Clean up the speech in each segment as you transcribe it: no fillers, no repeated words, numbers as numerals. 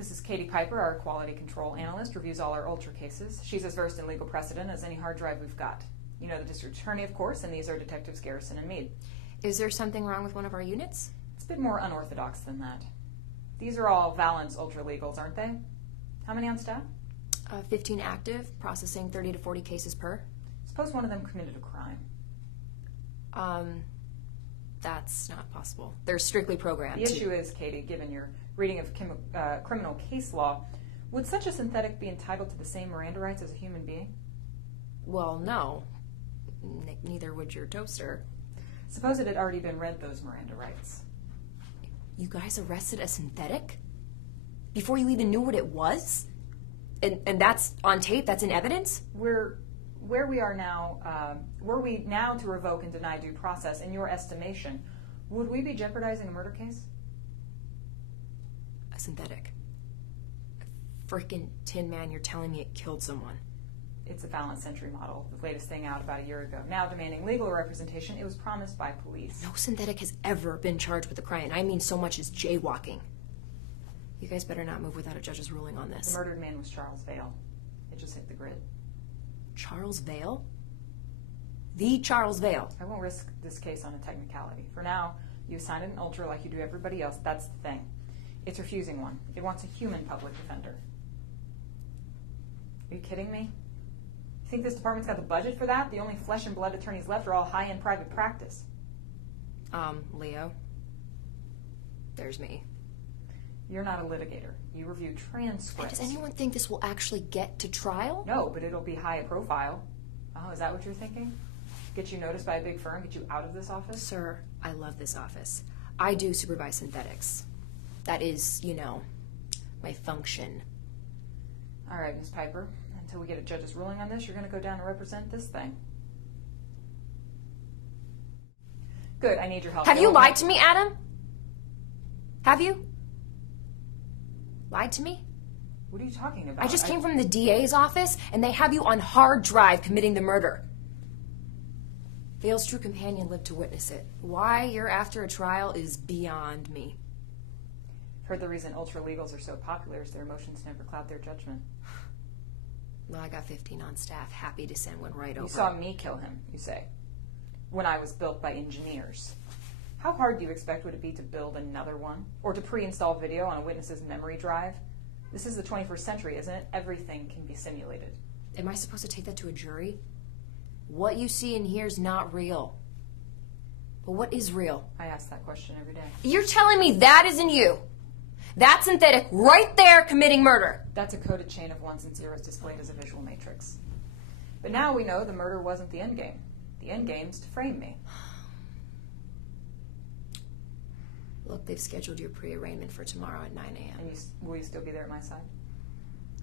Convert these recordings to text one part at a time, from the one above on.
This is Katie Piper, our quality control analyst, reviews all our ultra cases. She's as versed in legal precedent as any hard drive we've got. You know the district attorney, of course, and these are Detectives Garrison and Meade. Is there something wrong with one of our units? It's a bit more unorthodox than that. These are all Valence ultra legals, aren't they? How many on staff? 15 active, processing 30 to 40 cases per. Suppose one of them committed a crime. That's not possible. They're strictly programmed. The issue is, Katie, given your reading of criminal case law, would such a synthetic be entitled to the same Miranda rights as a human being? Well, no. Neither would your toaster. Suppose it had already been read those Miranda rights. You guys arrested a synthetic? Before you even knew what it was? And that's on tape? That's in evidence? Where we are now, were we now to revoke and deny due process, in your estimation, would we be jeopardizing a murder case? A synthetic. A freaking Tin Man, you're telling me it killed someone. It's a Valence Century model, the latest thing out about a year ago. Now demanding legal representation, it was promised by police. No synthetic has ever been charged with a crime, and I mean so much as jaywalking. You guys better not move without a judge's ruling on this. The murdered man was Charles Vale. It just hit the grid. Charles Vale? The Charles Vale. I won't risk this case on a technicality. For now, you assigned it an ultra like you do everybody else. That's the thing. It's refusing one. It wants a human public defender. Are you kidding me? You think this department's got the budget for that? The only flesh and blood attorneys left are all high-end private practice. Leo. There's me. You're not a litigator. You review transcripts. Does anyone think this will actually get to trial? No, but it'll be high profile. Oh, is that what you're thinking? Get you noticed by a big firm, get you out of this office? Sir, I love this office. I do supervise synthetics. That is, you know, my function. All right, Ms. Piper. Until we get a judge's ruling on this, you're going to go down and represent this thing. Good, I need your help. Have you lied to me, Adam? Have you? Lied to me? What are you talking about? I just came from the DA's office, and they have you on hard drive committing the murder. Vale's true companion lived to witness it. Why you're after a trial is beyond me. Heard the reason ultra-legals are so popular is their emotions never cloud their judgment. Well, I got 15 on staff. Happy to send one right over. You saw me kill him, you say, when I was built by engineers. How hard do you expect would it be to build another one? Or to pre-install video on a witness's memory drive? This is the 21st century, isn't it? Everything can be simulated. Am I supposed to take that to a jury? What you see and hear is not real. But what is real? I ask that question every day. You're telling me that isn't you? That synthetic right there committing murder. That's a coded chain of ones and zeros displayed as a visual matrix. But now we know the murder wasn't the end game. The end game's to frame me. Look, they've scheduled your pre-arraignment for tomorrow at 9 a.m. And will you still be there at my side?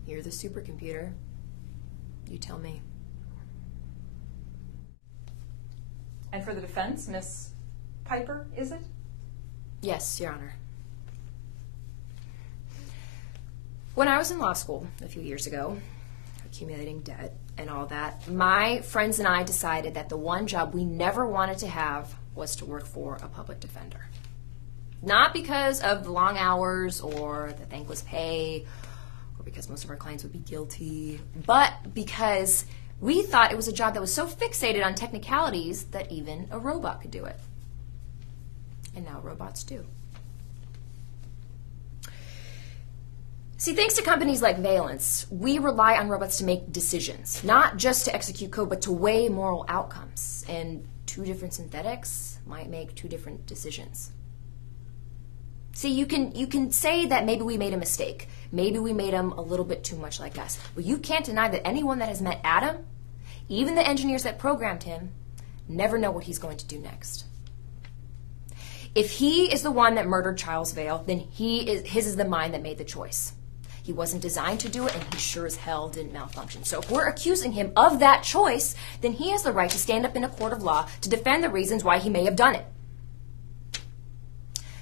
You're the supercomputer. You tell me. And for the defense, Miss Piper, is it? Yes, Your Honor. When I was in law school a few years ago, accumulating debt and all that, my friends and I decided that the one job we never wanted to have was to work for a public defender. Not because of the long hours or the thankless pay or because most of our clients would be guilty, but because we thought it was a job that was so fixated on technicalities that even a robot could do it. And now robots do. See, thanks to companies like Valence, we rely on robots to make decisions, not just to execute code, but to weigh moral outcomes. And two different synthetics might make two different decisions. See, you can say that maybe we made a mistake. Maybe we made him a little bit too much like us. But you can't deny that anyone that has met Adam, even the engineers that programmed him, never know what he's going to do next. If he is the one that murdered Charles Vale, then his is the mind that made the choice. He wasn't designed to do it, and he sure as hell didn't malfunction. So if we're accusing him of that choice, then he has the right to stand up in a court of law to defend the reasons why he may have done it.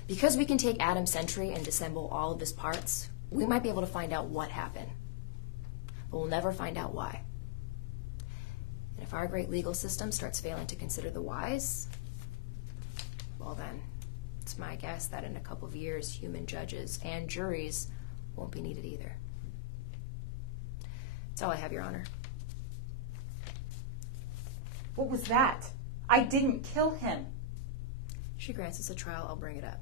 Because we can take Adam's century and disassemble all of his parts, we might be able to find out what happened. But we'll never find out why. And if our great legal system starts failing to consider the whys, well then, it's my guess that in a couple of years, human judges and juries won't be needed either. That's all I have, Your Honor. What was that? I didn't kill him. If she grants us a trial, I'll bring it up.